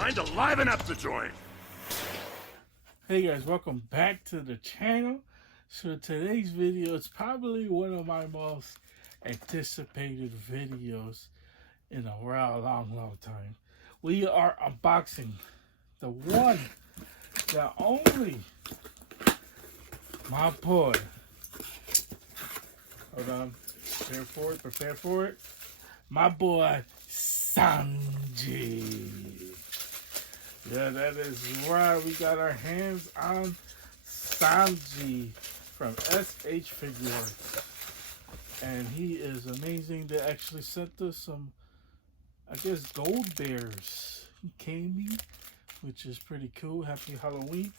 Time to liven up the joint. Hey guys, welcome back to the channel. So today's video is probably one of my most anticipated videos in a long time. We are unboxing the one, the only, my boy. Hold on, prepare for it. My boy, Sanji. Yeah, that is right. We got our hands on Sanji from S.H.Figuarts. And he is amazing. They actually sent us some, I guess, gold bears. He came me, which is pretty cool. Happy Halloween.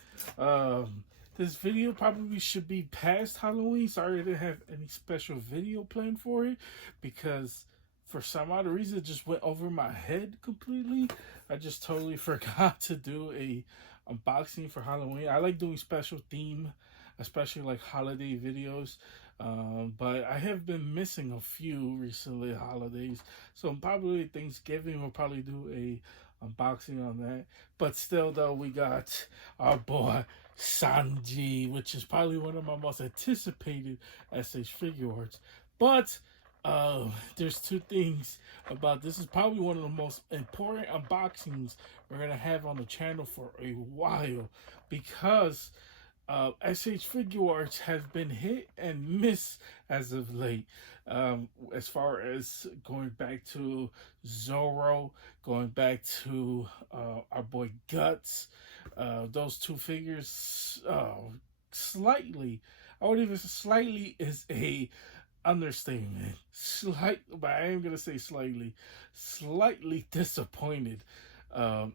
This video probably should be past Halloween. Sorry I didn't have any special video planned for it because for some odd reason it just went over my head completely. I just totally forgot to do a unboxing for Halloween. I like doing special theme, especially like holiday videos. But I have been missing a few recently holidays. So probably Thanksgiving we'll probably do a unboxing on that. But still though, we got our boy Sanji, which is probably one of my most anticipated S.H.Figuarts. But there's two things about this. Is probably one of the most important unboxings we're gonna have on the channel for a while because S.H.Figuarts have been hit and miss as of late. As far as going back to Zoro, going back to our boy Guts, those two figures slightly, I would even say slightly is a understatement. But I am gonna say slightly disappointed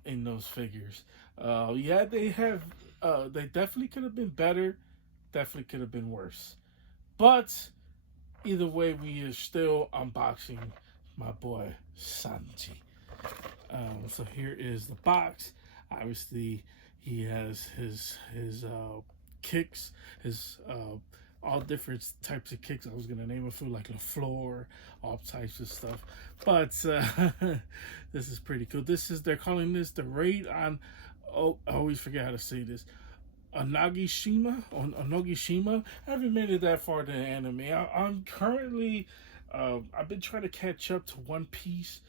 in those figures. Yeah, they have. They definitely could have been better. Definitely could have been worse. But either way, we are still unboxing my boy Sanji. So here is the box. Obviously, he has his kicks, his all different types of kicks. I was gonna name a few like the floor, all types of stuff. But this is pretty cool. They're calling this the raid on. Oh, I always forget how to say this. Onigashima. I haven't made it that far to the anime. I'm currently. I've been trying to catch up to One Piece.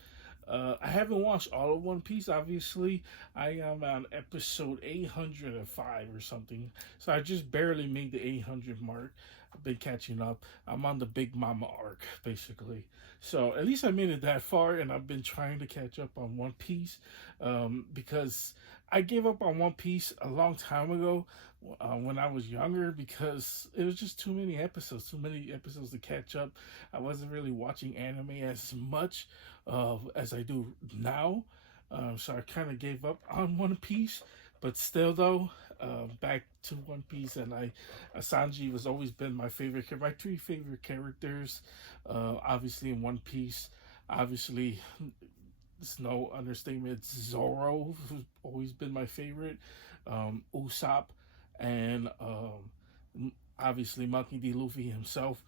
I haven't watched all of One Piece, obviously. I am on episode 805 or something. So I just barely made the 800 mark. I've been catching up. I'm on the Big Mama arc, basically. So at least I made it that far, and I've been trying to catch up on One Piece because I gave up on One Piece a long time ago when I was younger because it was just too many episodes to catch up. I wasn't really watching anime as much as I do now. So I kind of gave up on One Piece. But still, though, back to One Piece, and Sanji has always been my favorite. My three favorite characters, obviously in One Piece. Obviously, it's no understatement. It's Zoro, who's always been my favorite. Usopp, and obviously Monkey D. Luffy himself.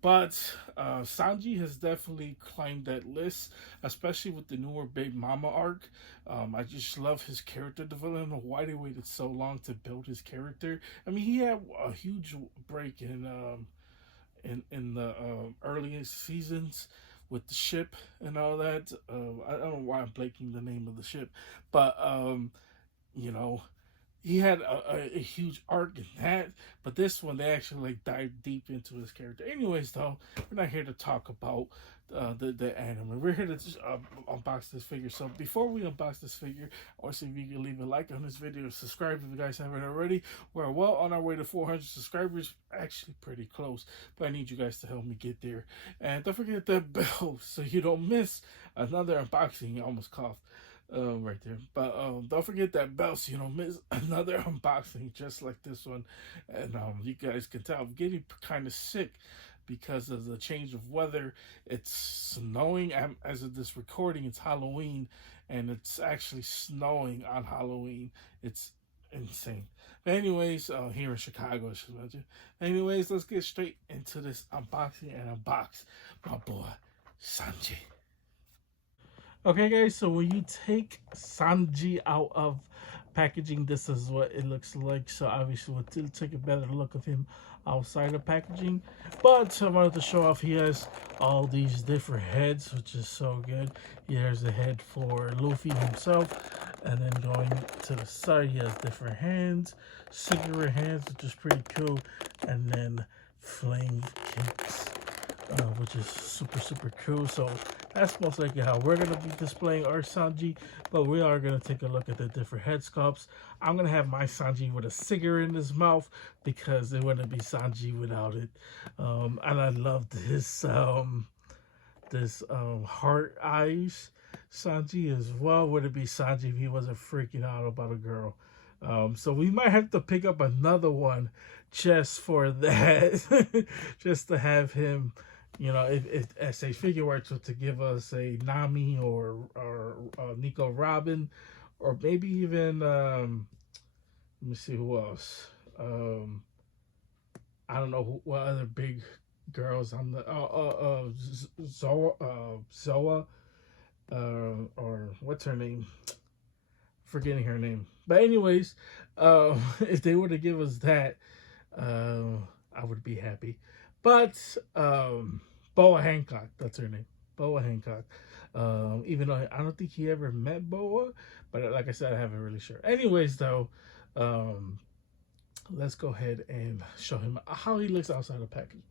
But Sanji has definitely climbed that list, especially with the newer Big Mama arc. I just love his character development. I don't know why they waited so long to build his character. I mean, he had a huge break in the earliest seasons with the ship and all that. I don't know why I'm blanking the name of the ship, but you know, he had a huge arc in that, but this one they actually like dive deep into his character. Anyways, though, we're not here to talk about the anime. We're here to just unbox this figure. So before we unbox this figure, I want to see if you can leave a like on this video, subscribe if you guys haven't already. We're well on our way to 400 subscribers, actually pretty close, but I need you guys to help me get there. And don't forget that bell so you don't miss another unboxing. You almost coughed. Right there. But don't forget that bell so you don't miss another unboxing just like this one. And you guys can tell I'm getting kind of sick because of the change of weather. It's snowing. As of this recording, it's Halloween, and it's actually snowing on Halloween. It's insane. But anyways, here in Chicago, I should mention. Anyways, let's get straight into this unboxing and unbox my boy Sanji. Okay, guys, so when you take Sanji out of packaging, this is what it looks like. So obviously, we'll take a better look of him outside of packaging. But I wanted to show off he has all these different heads, which is so good. Here's a head for Luffy himself, and then going to the side, he has different hands, cigarette hands, which is pretty cool, and then flame kicks, which is super cool. So that's most likely how we're going to be displaying our Sanji, but we are going to take a look at the different head sculpts. I'm going to have my Sanji with a cigarette in his mouth because it wouldn't be Sanji without it. And I love this heart eyes Sanji as well. Would it be Sanji if he wasn't freaking out about a girl? So we might have to pick up another one just for that, just to have him. You know, if S.H.Figuarts were to give us a Nami or Nico Robin, or maybe even let me see who else. I don't know what other big girls on the Zoa or what's her name? Forgetting her name. But anyways, if they were to give us that, I would be happy. But Boa Hancock, that's her name, Boa Hancock. Even though I don't think he ever met Boa, but like I said, I haven't really sure. Anyways, though, um, let's go ahead and show him how he looks outside of packaging.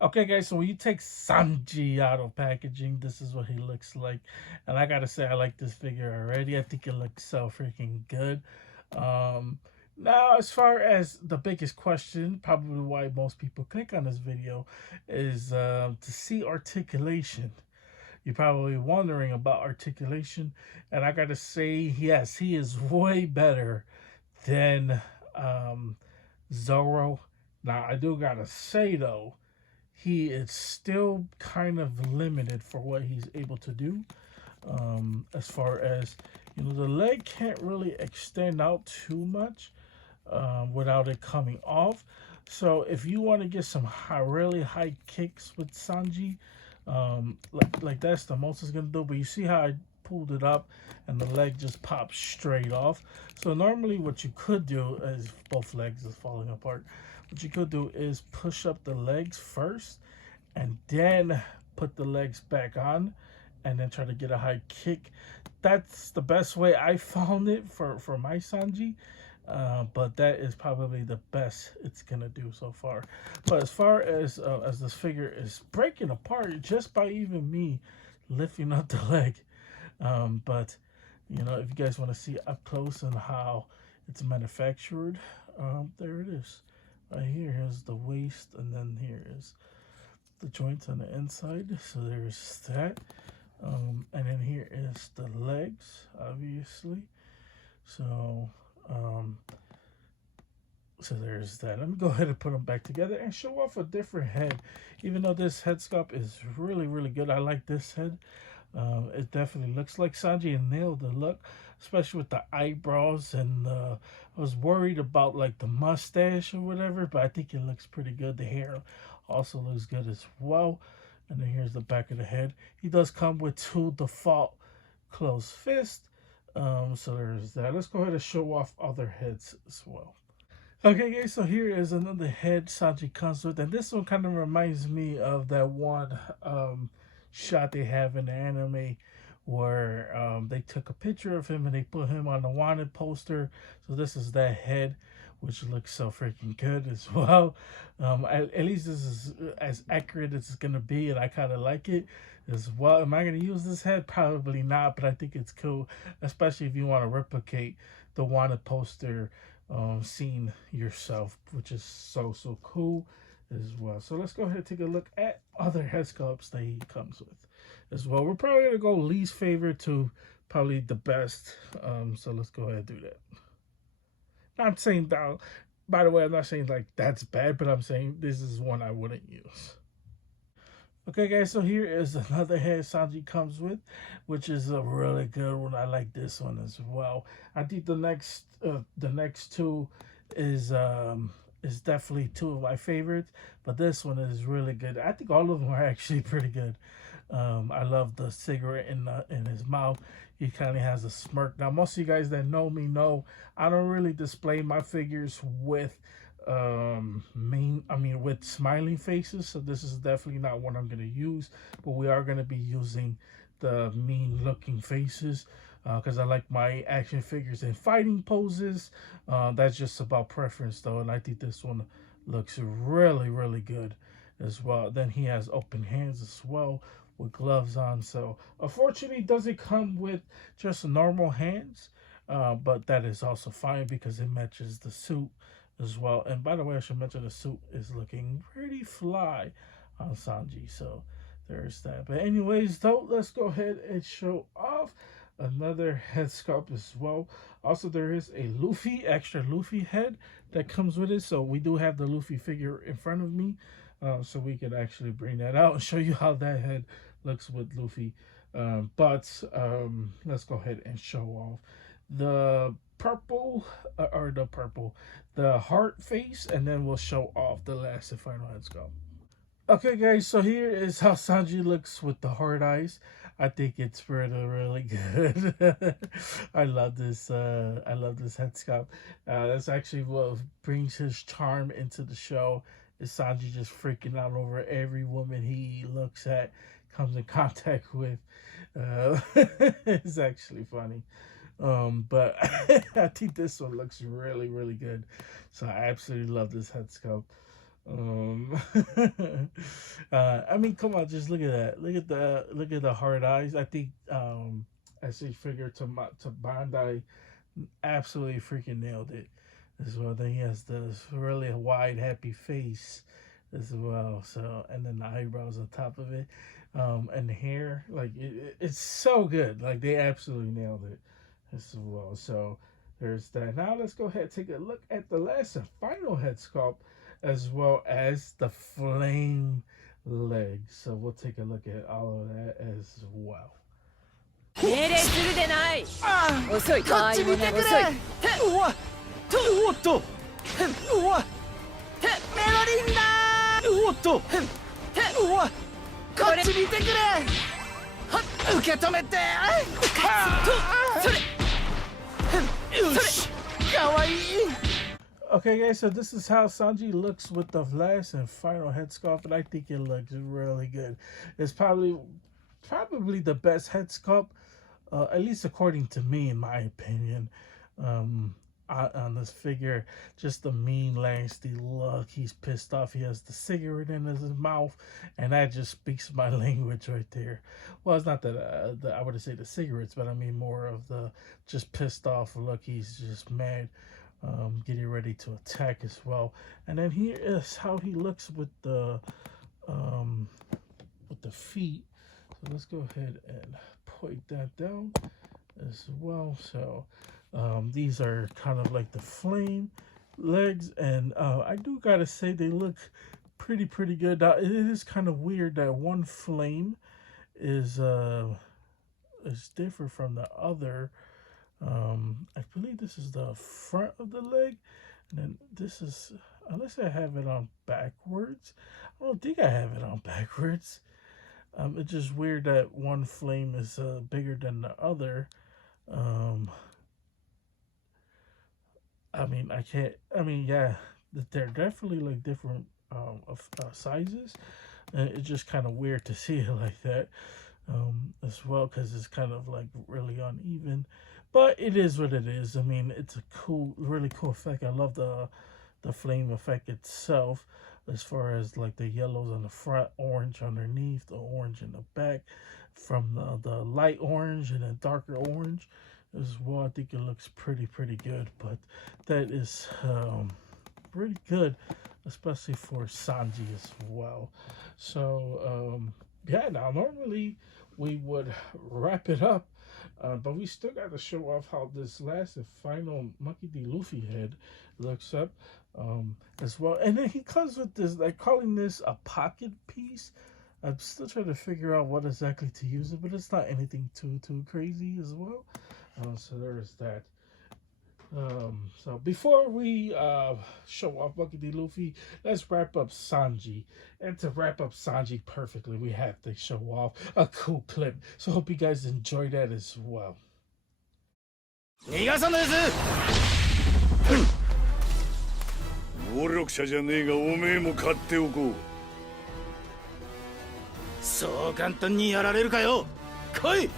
Okay, guys, so when you take Sanji out of packaging, this is what he looks like. And I gotta say, I like this figure already. I think it looks so freaking good. Now, as far as the biggest question, probably why most people click on this video, is to see articulation. You're probably wondering about articulation. And I gotta say, yes, he is way better than Zoro. Now, I do gotta say, though, he is still kind of limited for what he's able to do. As far as, you know, the leg can't really extend out too much without it coming off. So if you want to get some really high kicks with Sanji, like that's the most it's gonna do. But you see how I pulled it up and the leg just popped straight off. So normally what you could do is, both legs is falling apart. What you could do is push up the legs first and then put the legs back on and then try to get a high kick. That's the best way I found it for my Sanji. But that is probably the best it's gonna do so far. But as far as this figure is breaking apart just by even me lifting up the leg, but you know, if you guys want to see up close and how it's manufactured, there it is. Right here, here's the waist, and then here is the joints on the inside. So there's that, and then here is the legs, obviously. So so there's that. Let me go ahead and put them back together and show off a different head. Even though this head sculpt is really good, I like this head. It definitely looks like Sanji and nailed the look, especially with the eyebrows. And I was worried about like the mustache or whatever, but I think it looks pretty good. The hair also looks good as well. And then here's the back of the head. He does come with 2 default closed fists. So there's that. Let's go ahead and show off other heads as well. Okay, guys, so here is another head Sanji comes with, and this one kind of reminds me of that one shot they have in the anime where they took a picture of him and they put him on the wanted poster. So this is that head, which looks so freaking good as well. At least this is as accurate as it's gonna be, and I kind of like it as well. Am I gonna use this head? Probably not, but I think it's cool, especially if you want to replicate the wanted poster scene yourself, which is so cool as well. So let's go ahead and take a look at other head sculpts that he comes with as well. We're probably gonna go least favorite to probably the best. So let's go ahead and do that. Not saying that, by the way, I'm not saying like that's bad, but I'm saying this is one I wouldn't use. Okay, guys, so here is another head Sanji comes with, which is a really good one. I like this one as well. I think the next two is definitely 2 of my favorites, but this one is really good. I think all of them are actually pretty good. I love the cigarette in his mouth. He kind of has a smirk. Now, most of you guys that know me know I don't really display my figures with with smiling faces. So this is definitely not what I'm gonna use. But we are gonna be using the mean looking faces because I like my action figures in fighting poses. That's just about preference though, and I think this one looks really, really good as well. Then he has open hands as well with gloves on. So unfortunately, it doesn't come with just normal hands, but that is also fine because it matches the suit as well. And by the way, I should mention the suit is looking pretty fly on Sanji. So there's that. But anyways, though, let's go ahead and show off another head sculpt as well. Also, there is a Luffy, extra Luffy head that comes with it. So we do have the Luffy figure in front of me. So we could actually bring that out and show you how that head looks with Luffy. But let's go ahead and show off the the heart face, and then we'll show off the last and final head sculpt. Okay, guys, so here is how Sanji looks with the hard eyes. I think it's really good. I love this. I love this head sculpt. That's actually what brings his charm into the show. Is Sanji just freaking out over every woman he looks at, comes in contact with. It's actually funny. But I think this one looks really good. So I absolutely love this head sculpt. Um, I mean, come on, just look at that. Look at the hard eyes. I think S.H.Figuarts to Bandai absolutely freaking nailed it as well. Then he has this really wide, happy face as well. So, and then the eyebrows on top of it, and the hair, like it's so good. Like they absolutely nailed it as well. So there's that. Now let's go ahead and take a look at the last and final head sculpt, as well as the flame legs. So we'll take a look at all of that as well. 命令するでない。遅い。こっち見てくれ。うわっおっとうわっメロリンだおっとうわっこっち見てくれ受け止めてそれよしかわいい Okay, guys, so this is how Sanji looks with the last and final head sculpt, and I think it looks really good. It's probably the best head sculpt, at least according to me, in my opinion. On this figure, just the mean, nasty look. He's pissed off. He has the cigarette in his mouth, and that just speaks my language right there. Well, it's not that I would say the cigarettes, but I mean more of the just pissed off look. He's just mad. Getting ready to attack as well. And then here is how he looks with the feet. So let's go ahead and point that down as well. So these are kind of like the flame legs, and I do gotta say they look pretty good. Now, it is kind of weird that one flame is different from the other. I believe this is the front of the leg, and then this is, unless I have it on backwards. I don't think I have it on backwards. It's just weird that one flame is bigger than the other. Yeah, they're definitely like different sizes, and it's just kind of weird to see it like that as well, because it's kind of like really uneven. But it is what it is. I mean, it's a really cool effect. I love the flame effect itself, as far as like the yellows on the front, orange underneath, the orange in the back, from the light orange and then darker orange as well. I think it looks pretty good. But that is pretty good, especially for Sanji as well. So yeah, now normally we would wrap it up, but we still got to show off how this last and final Monkey D. Luffy head looks up as well. And then he comes with this, like calling this a pocket piece. I'm still trying to figure out what exactly to use it, but it's not anything too crazy as well. So there's that. So before we show off Bucky D. Luffy, let's wrap up Sanji. And to wrap up Sanji perfectly, we have to show off a cool clip. So hope you guys enjoy that as well. 逃がさねえぜ。能力者じゃねえがおめえも買っておこう。そう簡単にやられるかよ。来い。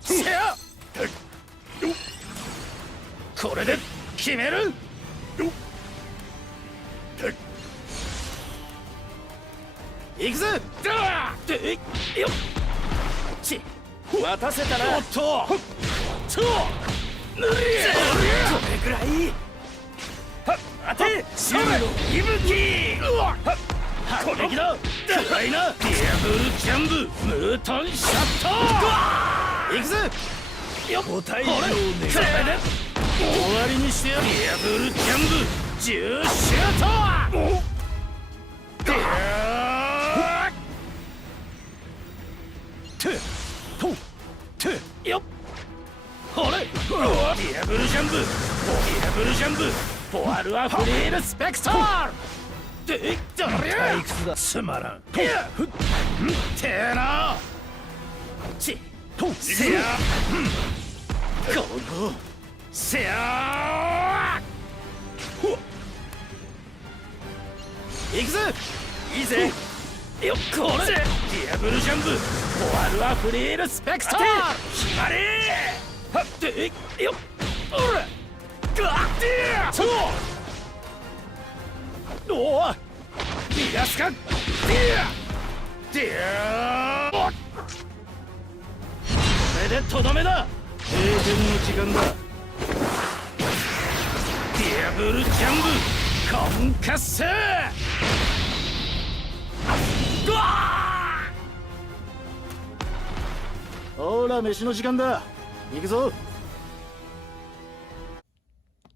せや。これで決める。行くぜ。よっ。ち。待たせたな。おっと。ぬり。これくらい。当て。シューの息吹。攻撃だ。巨大なディアブルキャンブムートンシャット。行くぜ。よっ。答えをね。それで終わりにしてやる。ディアブルキャンブ10シュート。よっほれディアブルジャンプディアブルジャンプフォワルアフリールスペクトールでどりゃつまらんてえなちせやこのせや行くぜいいぜよっこれディアブルジャンプフォワルアフリールスペクトール決まれはってよっおらガッティーそうおお逃がすかディアディアこれでとどめだ閉店の時間だディアブルジャンプコンカッセほら飯の時間だ行くぞ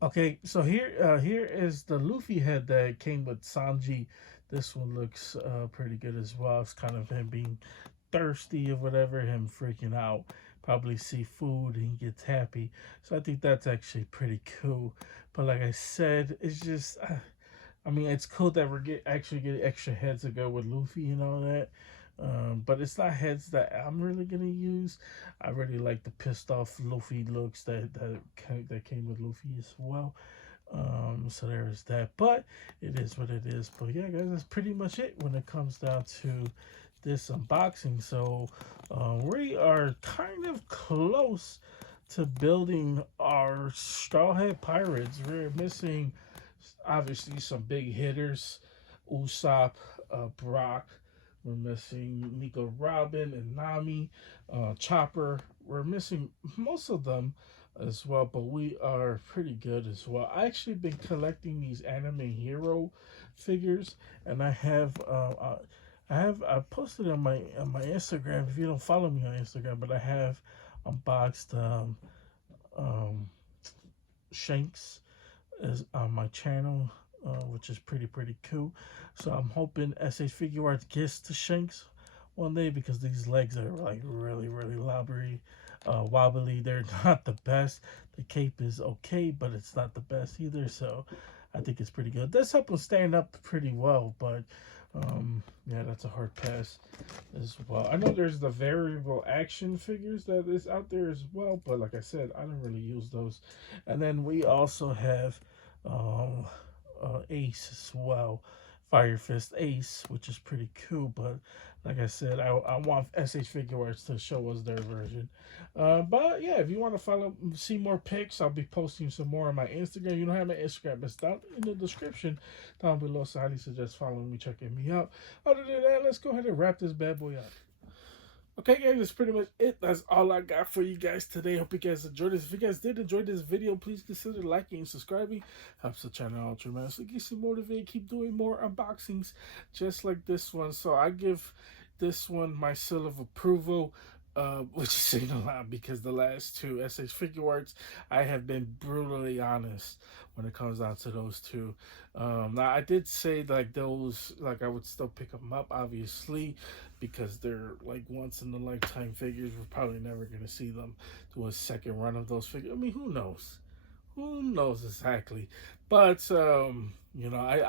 Okay, so here is the Luffy head that came with Sanji. This one looks pretty good as well. It's kind of him being thirsty or whatever, him freaking out, probably see food and he gets happy. So I think that's actually pretty cool. But like I said, it's just, I mean, it's cool that we're actually getting extra heads to go with Luffy and all that. But it's not heads that I'm really gonna use. I really like the pissed off Luffy looks that came with Luffy as well. So there is that. But it is what it is. But yeah, guys, that's pretty much it when it comes down to this unboxing. So we are kind of close to building our Straw Hat Pirates. We're missing obviously some big hitters, Usopp, Brock. We're missing Nico Robin and Nami, Chopper. We're missing most of them as well, but we are pretty good as well. I actually been collecting these anime hero figures, and I posted on my Instagram. If you don't follow me on Instagram, but I have unboxed Shanks is on my channel. Which is pretty cool. So I'm hoping S.H.Figuarts gets to Shanks one day because these legs are like really wobbly. They're not the best. The cape is okay, but it's not the best either. So I think it's pretty good. This help him stand up pretty well, but yeah, that's a hard pass as well. I know there's the variable action figures that is out there as well, but like I said, I don't really use those. And then we also have Ace as well, Fire Fist Ace, which is pretty cool. But like I said, I want S.H.Figuarts to show us their version. But yeah, if you want to see more pics, I'll be posting some more on my Instagram. You don't have my Instagram, it's down in the description down below. So I highly suggest following me, checking me out. Other than that, let's go ahead and wrap this bad boy up. Okay, guys, that's pretty much it. That's all I got for you guys today. Hope you guys enjoyed this. If you guys did enjoy this video, please consider liking and subscribing. Helps the channel out tremendously. Gets you motivated. Keep doing more unboxings just like this one. So I give this one my seal of approval. which is saying a lot because the last two S.H.Figuarts, I have been brutally honest when it comes down to those two. Now I did say like those, like I would still pick them up, obviously, because they're like once in a lifetime figures. We're probably never gonna see them do a second run of those figures. I mean, who knows? Who knows exactly? But I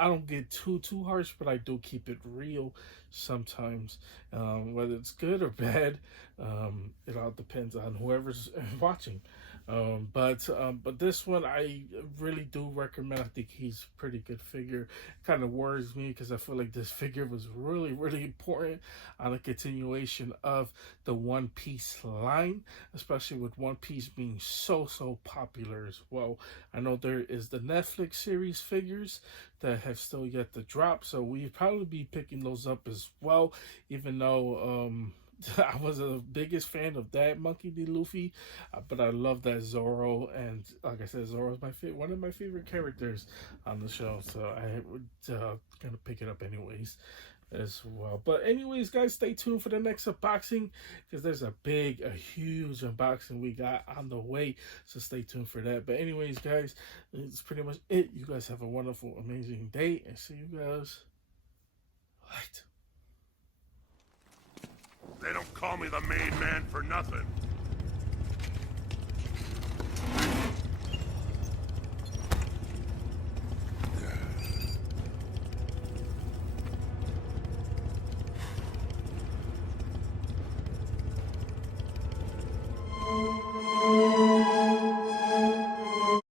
don't get too harsh, but I do keep it real sometimes. Whether it's good or bad, it all depends on whoever's watching. But this one I really do recommend. I think he's a pretty good figure. Kind of worries me because I feel like this figure was really important on a continuation of the One Piece line, especially with One Piece being so popular as well. I know there is the Netflix series figures that have still yet to drop, so we'd probably be picking those up as well, even though I wasn't the biggest fan of that Monkey D. Luffy, but I love that Zoro, and like I said, Zoro is one of my favorite characters on the show, so I would gonna pick it up anyways as well. But anyways, guys, stay tuned for the next unboxing because there's a huge unboxing we got on the way, so stay tuned for that. But anyways, guys, it's pretty much it. You guys have a wonderful, amazing day, and see you guys later. They don't call me the main man for nothing.